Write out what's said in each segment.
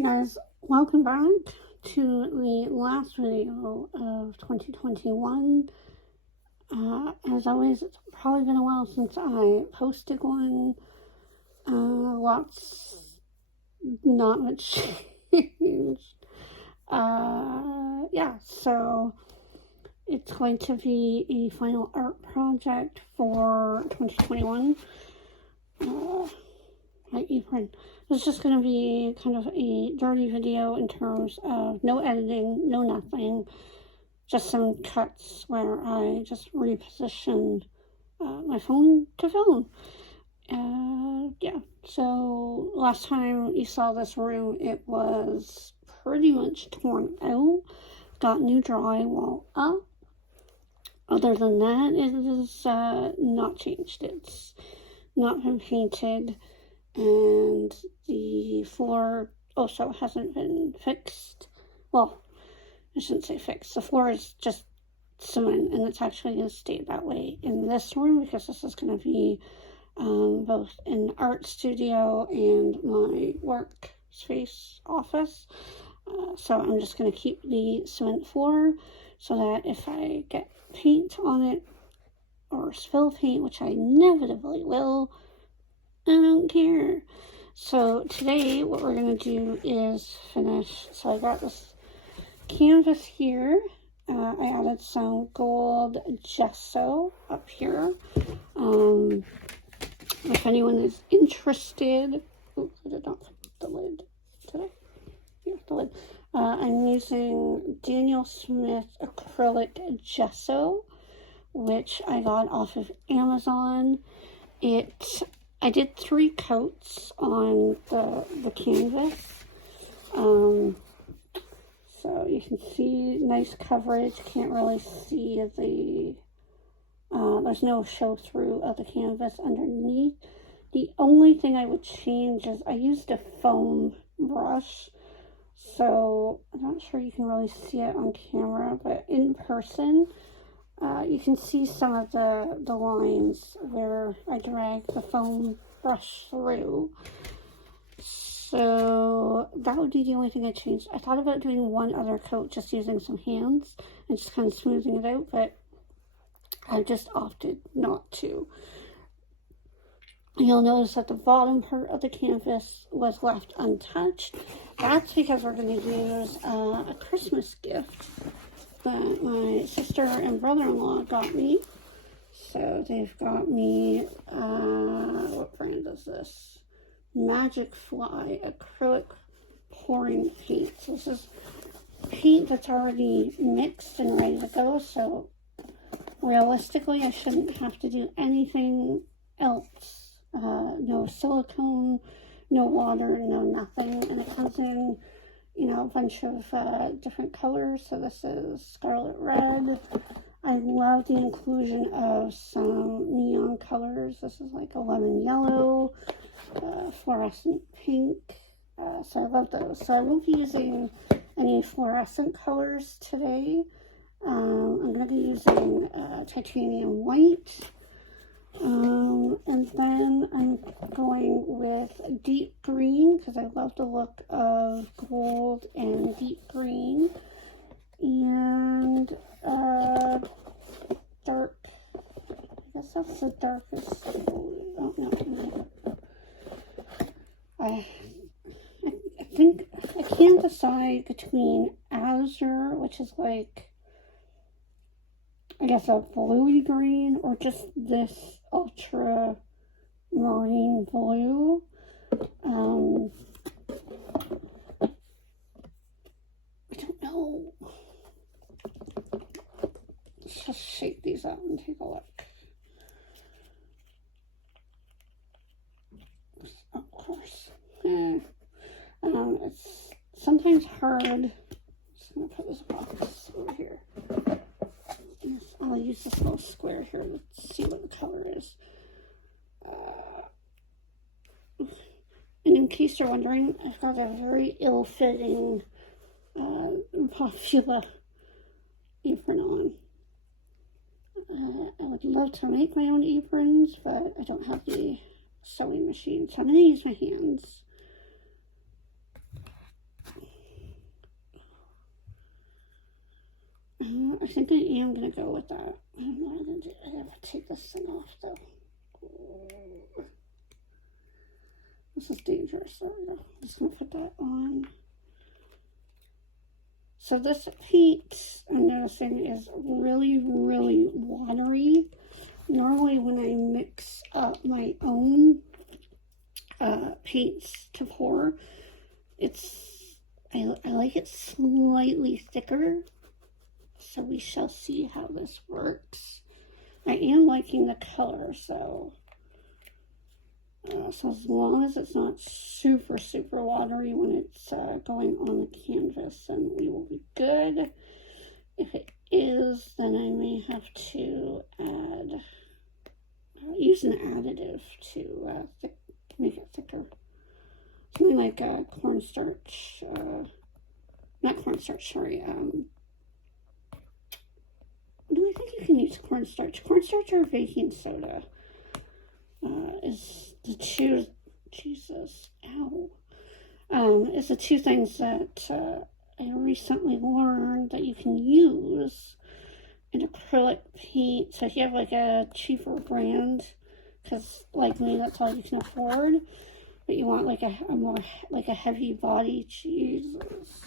Hey guys, welcome back to the last video of 2021. As always, it's probably been a while since I posted one. Not much changed. Yeah, so it's going to be a final art project for 2021. My apron. This is just going to be kind of a dirty video in terms of no editing, no nothing, just some cuts where I just reposition my phone to film. Yeah, so last time you saw this room, it was pretty much torn out, got new drywall up. Other than that, it is not changed. It's not been painted. And the floor also hasn't been fixed. Well, I shouldn't say fixed. The floor is just cement, and it's actually going to stay that way in this room because this is going to be both an art studio and my workspace office. So I'm just going to keep the cement floor so that if I get paint on it or spill paint, which I inevitably will, I don't care. So today what we're going to do is finish. So I got this canvas here. I added some gold gesso up here. If anyone is interested, oh, I did not put the lid today. Yeah, the lid. I'm using Daniel Smith acrylic gesso, which I got off of Amazon. I did 3 coats on the canvas. So you can see nice coverage. Can't really see there's no show through of the canvas underneath. The only thing I would change is I used a foam brush. So I'm not sure you can really see it on camera, but in person, you can see some of the lines where I drag the foam brush through. So that would be the only thing I changed. I thought about doing one other coat, just using some hands and just kind of smoothing it out, but I just opted not to. You'll notice that the bottom part of the canvas was left untouched. That's because we're going to use a Christmas gift that my sister and brother-in-law got me. So they've got me, what brand is this? Magic Fly acrylic pouring paint. So this is paint that's already mixed and ready to go. So realistically, I shouldn't have to do anything else. No silicone, no water, no nothing. And it comes in, you know, a bunch of different colors. So this is scarlet red. I love the inclusion of some neon colors. This is like a lemon yellow, fluorescent pink. So I love those. So I won't be using any fluorescent colors today. I'm going to be using titanium white. And then I'm going with deep green because I love the look of gold and deep green. And dark, I guess that's the darkest. Oh, no. I think I can't decide between azure, which is like, I guess, a bluey green, or just this ultra marine blue. I don't know. Let's just shake these up and take a look. Of course. It's sometimes hard. I'm just going to put this box over here. I'll use this little square here. Let's see what the color is. And in case you're wondering, I've got a very ill-fitting Popular apron on. I would love to make my own aprons, but I don't have the sewing machine, so I'm going to use my hands. I think I am going to go with that. I don't know what I'm going to do. I have to take this thing off, though. This is dangerous. There we go. I'm just going to put that on. So this paint, I'm noticing, is really, really watery. Normally when I mix up my own paints to pour, I like it slightly thicker. So we shall see how this works. I am liking the color, so as long as it's not super, super watery when it's going on the canvas, then we will be good. If it is, then I may have to use an additive to make it thicker. Something like cornstarch, not cornstarch, sorry. No, I think you can use cornstarch. Cornstarch or baking soda is the two, Jesus, ow. Is the two things that I recently learned that you can use in acrylic paint. So if you have like a cheaper brand, because like me, that's all you can afford, but you want like a more, like a heavy body, Jesus,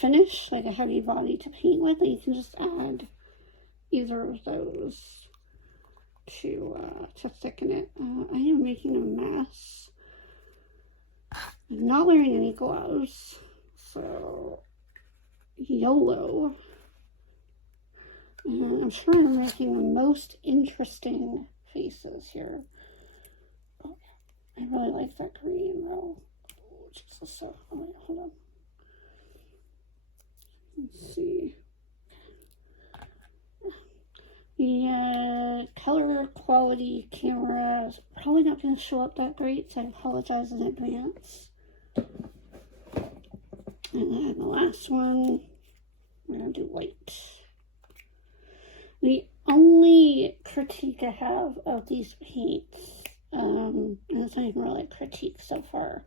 finish, like a heavy body to paint with, and you can just add either of those to thicken it. I am making a mess. I'm not wearing any gloves, so YOLO. And I'm sure I'm making the most interesting faces here. Oh, I really like that green though. Oh, Jesus, so, oh, wait, hold on. Let's see. The color quality camera is probably not going to show up that great, so I apologize in advance. And then the last one, we're going to do white. The only critique I have of these paints, and it's not even really a critique so far,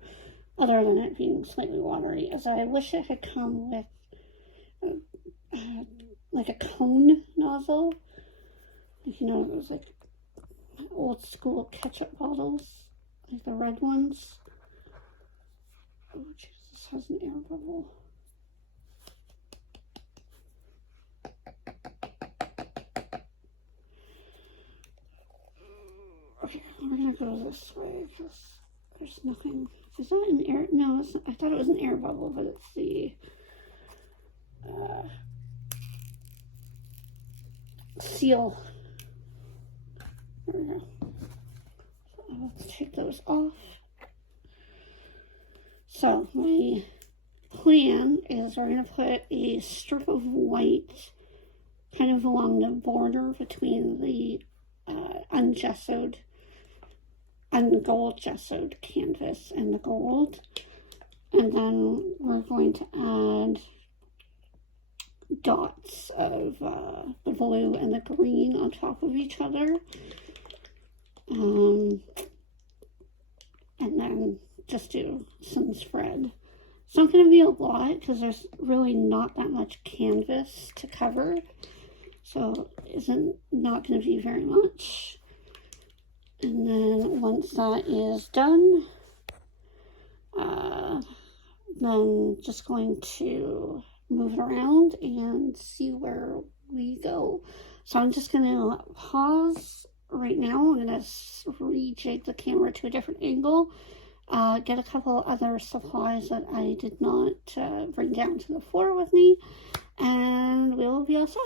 other than it being slightly watery, is I wish it had come with like a cone nozzle. You know, it was like old school ketchup bottles, like the red ones. Oh, Jesus, has an air bubble. Okay, we're gonna go this way because there's nothing. Is that an air? No, it's not, I thought it was an air bubble, but it's the seal. There we go. So let's take those off. So my plan is we're going to put a strip of white kind of along the border between the ungold gessoed canvas and the gold. And then we're going to add dots of the blue and the green on top of each other. And then just do some spread. It's not going to be a lot because there's really not that much canvas to cover. So isn't not going to be very much. And then once that is done, then just going to move it around and see where we go. So I'm just going to pause right now. I'm going to rejig the camera to a different angle. Get a couple other supplies that I did not bring down to the floor with me, and we'll be all set.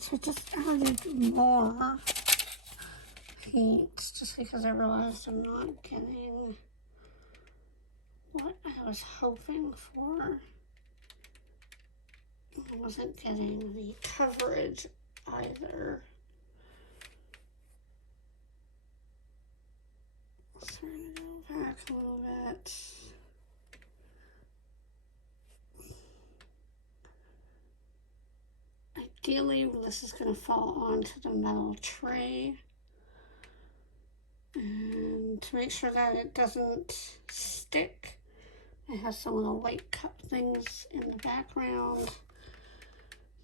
So I just added more paint just because I realized I'm not getting what I was hoping for. I wasn't getting the coverage either. So I'm gonna go back a little bit. Ideally, this is going to fall onto the metal tray. And to make sure that it doesn't stick, I have some little white cup things in the background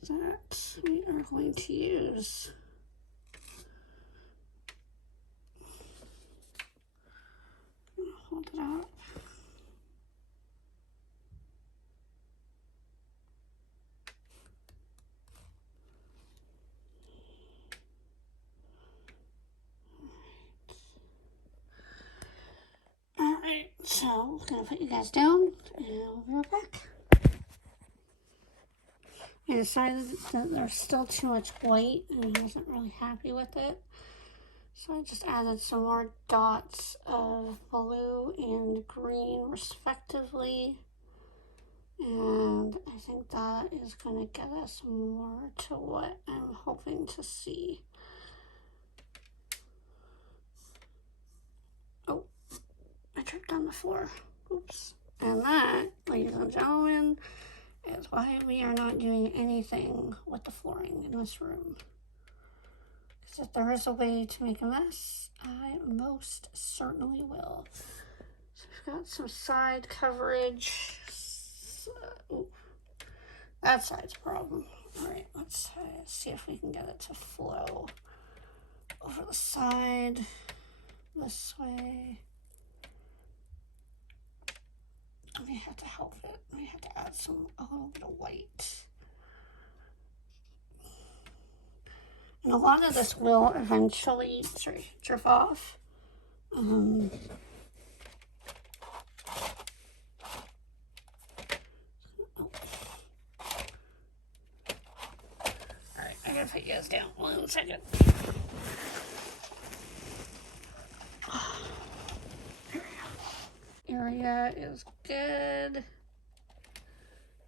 that we are going to use. Hold it up. Alright, so I'm going to put you guys down and we'll be right back. I decided that there's still too much white and I wasn't really happy with it. So I just added some more dots of blue and green respectively. And I think that is going to get us more to what I'm hoping to see. Oh, I tripped on the floor. Oops. And that, ladies and gentlemen, is why we are not doing anything with the flooring in this room. Because if there is a way to make a mess, I most certainly will. So we've got some side coverage. Ooh, that side's a problem. Alright, let's see if we can get it to flow over the side this way. I may have to help it. I may have to add a little bit of white. And a lot of this will eventually, drip off. Alright, I gotta put you guys down 1 second. Area is good.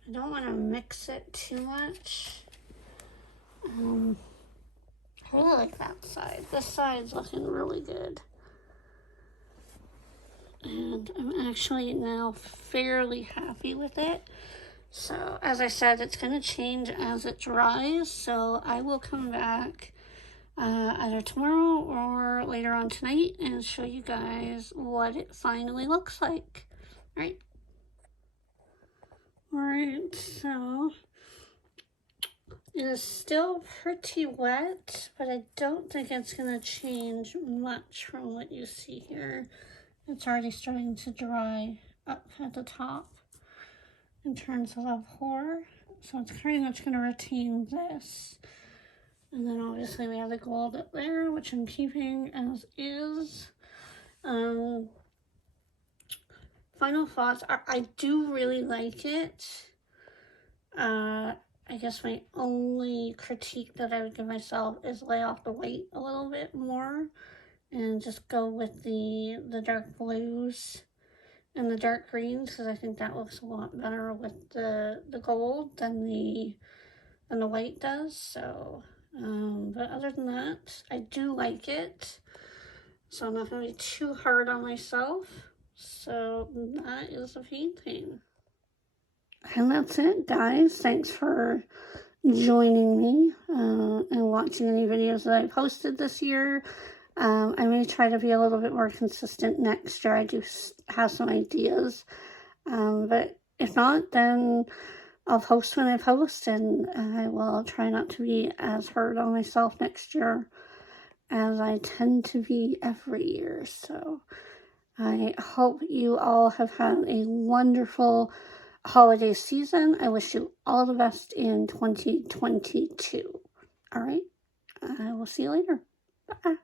I don't want to mix it too much. I really like that side. This side's looking really good. And I'm actually now fairly happy with it. So, as I said, it's going to change as it dries. So, I will come back either tomorrow or later on tonight and show you guys what it finally looks like. Alright. Alright, so it is still pretty wet, but I don't think it's going to change much from what you see here. It's already starting to dry up at the top in terms of the pour. So it's pretty much going to retain this. And then obviously we have the gold up there, which I'm keeping as is. Final thoughts are, I do really like it. I guess my only critique that I would give myself is lay off the white a little bit more and just go with the dark blues and the dark greens, because I think that looks a lot better with the gold than the white does. So but other than that, I do like it, so I'm not going to be too hard on myself. So that is a painting. And that's it, guys. Thanks for joining me and watching any videos that I posted this year. I may try to be a little bit more consistent next year. I do have some ideas, but if not, then I'll post when I post, and I will try not to be as hard on myself next year as I tend to be every year. So I hope you all have had a wonderful holiday season. I wish you all the best in 2022. All right, I will see you later. Bye.